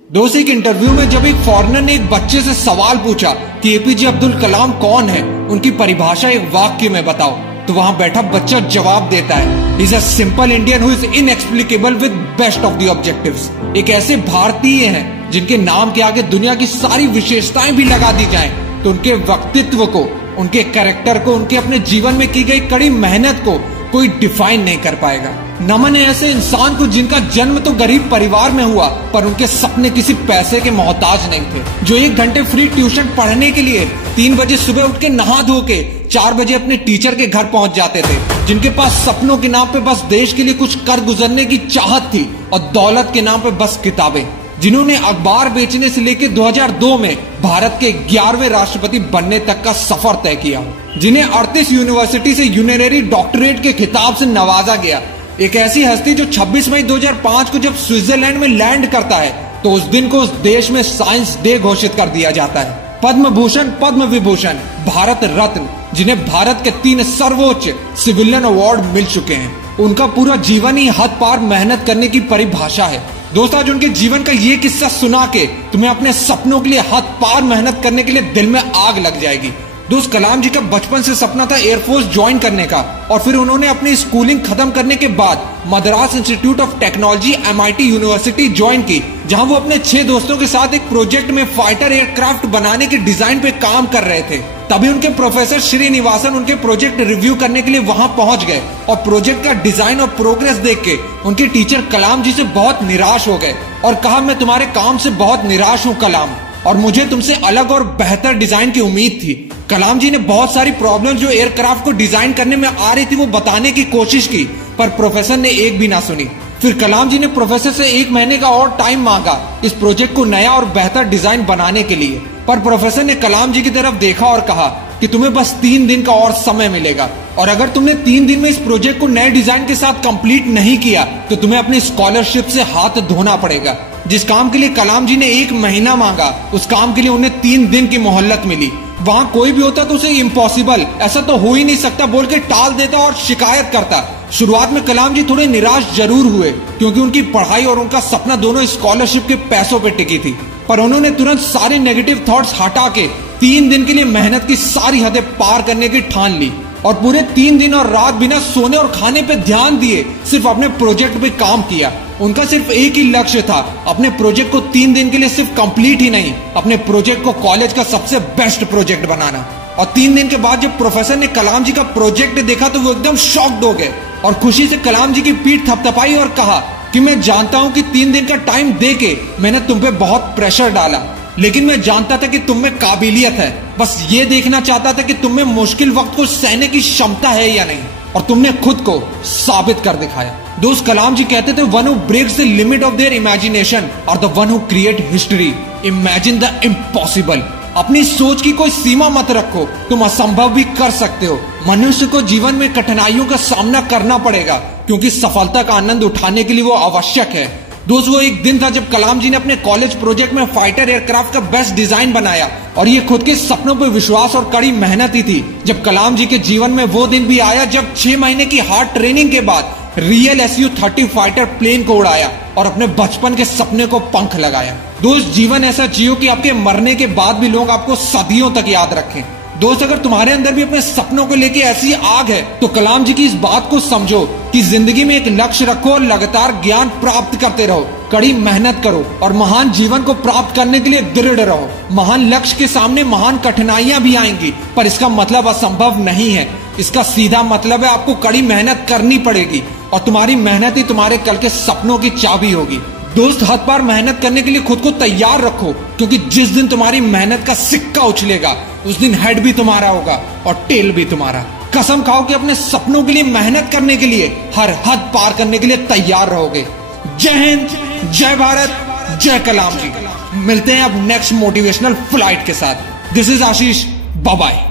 दोस्त एक इंटरव्यू में जब एक फॉरेनर ने एक बच्चे से सवाल पूछा कि एपीजे अब्दुल कलाम कौन है, उनकी परिभाषा एक वाक्य में बताओ, तो वहां बैठा बच्चा जवाब देता है, is a simple Indian who is inexplicable with best of the objectives. एक ऐसे भारतीय हैं जिनके नाम के आगे दुनिया की सारी विशेषताएं भी लगा दी जाएं, तो उनके व्यक्तित्व को, उनके कैरेक्टर को, उनके अपने जीवन में की गई कड़ी मेहनत को कोई डिफाइन नहीं कर पाएगा। नमन है ऐसे इंसान को जिनका जन्म तो गरीब परिवार में हुआ, पर उनके सपने किसी पैसे के मोहताज नहीं थे, जो 1 घंटे फ्री ट्यूशन पढ़ने के लिए 3 बजे सुबह उठ के नहा धो के 4 बजे अपने टीचर के घर पहुंच जाते थे, जिनके पास सपनों के नाम पे बस देश के लिए कुछ कर गुजरने की चाहत थी और दौलत के नाम पे बस किताबें, जिन्होंने अखबार बेचने से लेकर 2002 में भारत के 11वें राष्ट्रपति बनने तक का सफर तय किया, जिन्हें 38 यूनिवर्सिटी से यूनिनरी डॉक्टरेट के खिताब से नवाजा गया। एक ऐसी हस्ती जो 26 मई 2005 को जब स्विट्जरलैंड में लैंड करता है, तो उस दिन को उस देश में साइंस डे घोषित कर दिया जाता है। पद्म भूषण, पद्म विभूषण, भारत रत्न, जिन्हें भारत के 3 सर्वोच्च सिविलियन अवार्ड मिल चुके हैं। उनका पूरा जीवन ही हद पार मेहनत करने की परिभाषा है। दोस्त आज उनके जीवन का ये किस्सा सुना के तुम्हें अपने सपनों के लिए हद पार मेहनत करने के लिए दिल में आग लग जाएगी। दोस्त कलाम जी का बचपन से सपना था एयरफोर्स ज्वाइन करने का, और फिर उन्होंने अपनी स्कूलिंग खत्म करने के बाद Madras institute of technology MIT university join की, जहां वो अपने 6 दोस्तों के साथ एक प्रोजेक्ट में फाइटर एयरक्राफ्ट बनाने के डिजाइन पे काम कर रहे थे। तभी उनके प्रोफेसर श्रीनिवासन उनके प्रोजेक्ट रिव्यू करने के लिए वहां पहुंच गए, और प्रोजेक्ट का डिजाइन और प्रोग्रेस देख के उनके टीचर कलाम जी से बहुत निराश हो गए और कहा, मैं तुम्हारे काम से बहुत निराश हूं कलाम, और मुझे तुमसे अलग और बेहतर डिजाइन की उम्मीद थी। कलाम जी ने बहुत सारी प्रॉब्लम जो एयरक्राफ्ट को डिजाइन करने में आ रही थी वो बताने की कोशिश की, पर प्रोफेसर ने एक भी ना सुनी। फिर कलाम जी ने प्रोफेसर से 1 महीने का और टाइम मांगा इस प्रोजेक्ट को नया और बेहतर डिजाइन बनाने के लिए, पर प्रोफेसर ने कलाम जी की तरफ देखा और कहा कि तुम्हें बस 3 दिन का और समय मिलेगा, और अगर तुमने 3 दिन में इस प्रोजेक्ट को नए डिजाइन के साथ कंप्लीट नहीं किया तो तुम्हें अपनी स्कॉलरशिप से हाथ धोना पड़ेगा। जिस काम के लिए कलाम जी ने 1 महीना मांगा, उस काम के लिए उन्हें 3 दिन की मोहलत मिली। वहां कोई भी होता तो उसे इम्पॉसिबल, ऐसा तो हो ही नहीं सकता बोल के टाल देता और शिकायत करता। शुरुआत में कलाम जी थोड़े निराश जरूर हुए, क्योंकि उनकी पढ़ाई और उनका सपना दोनों स्कॉलरशिप के पैसों पे टिकी थी, पर उन्होंने तुरंत सारे नेगेटिव थॉट्स हटा के 3 दिन के लिए मेहनत की सारी हदें पार करने की ठान ली, और पूरे 3 दिन और रात बिना सोने और खाने पे ध्यान दिए सिर्फ अपने प्रोजेक्ट पे काम किया। उनका सिर्फ एक ही लक्ष्य था, अपने प्रोजेक्ट को 3 दिन के लिए सिर्फ कंप्लीट ही नहीं, अपने प्रोजेक्ट को कॉलेज का सबसे बेस्ट प्रोजेक्ट बनाना। और 3 दिन के बाद जब प्रोफेसर ने कलाम जी का प्रोजेक्ट देखा तो वो एकदम शॉक्ड हो गए और खुशी से कलाम जी की पीठ थपथपाई और कहा कि मैं जानता हूं कि 3 दिन का टाइम देके मैंने तुम पे बहुत प्रेशर डाला, लेकिन मैं जानता था कि तुम में काबिलियत है, बस ये देखना चाहता था कि तुम में मुश्किल वक्त को सहने की क्षमता है या नहीं, और तुमने खुद को साबित कर दिखाया। दोस्त कलाम जी कहते थे, one who breaks the limit of their imagination और the one who create history. Imagine the impossible. अपनी सोच की कोई सीमा मत रखो, तुम असंभव भी कर सकते हो। मनुष्य को जीवन में कठिनाइयों का सामना करना पड़ेगा, क्योंकि सफलता का आनंद उठाने के लिए वो आवश्यक है। दोस्त वो एक दिन था जब कलाम जी ने अपने कॉलेज प्रोजेक्ट में फाइटर एयरक्राफ्ट का बेस्ट डिजाइन बनाया, और ये खुद के सपनों पर विश्वास और कड़ी मेहनत ही थी। जब कलाम जी के जीवन में वो दिन भी आया जब 6 महीने की हार्ड ट्रेनिंग के बाद रियल Su-30 फाइटर प्लेन को उड़ाया और अपने बचपन के सपने को पंख लगाया। दोस्त जीवन ऐसा जियो कि आपके मरने के बाद भी लोग आपको सदियों तक याद रखें। दोस्त अगर तुम्हारे अंदर भी अपने सपनों को लेके ऐसी आग है तो कलाम जी की इस बात को समझो कि जिंदगी में एक लक्ष्य रखो और लगातार ज्ञान प्राप्त करते रहो, कड़ी मेहनत करो और महान जीवन को प्राप्त करने के लिए दृढ़ रहो। महान लक्ष्य के सामने महान कठिनाइयां भी आएंगी, पर इसका मतलब असंभव नहीं है। इसका सीधा मतलब है आपको कड़ी मेहनत करनी पड़ेगी, और तुम्हारी मेहनत ही तुम्हारे कल के सपनों की चाबी होगी। दोस्त हद पार मेहनत करने के लिए खुद को तैयार रखो, क्योंकि जिस दिन तुम्हारी मेहनत का सिक्का उछलेगा उस दिन हेड भी तुम्हारा होगा और टेल भी तुम्हारा। कसम खाओ कि अपने सपनों के लिए मेहनत करने के लिए हर हद पार करने के लिए तैयार रहोगे। जय हिंद, जय भारत, जय कलाम जी। मिलते हैं अब नेक्स्ट मोटिवेशनल फ्लाइट के साथ। This is Ashish, bye bye.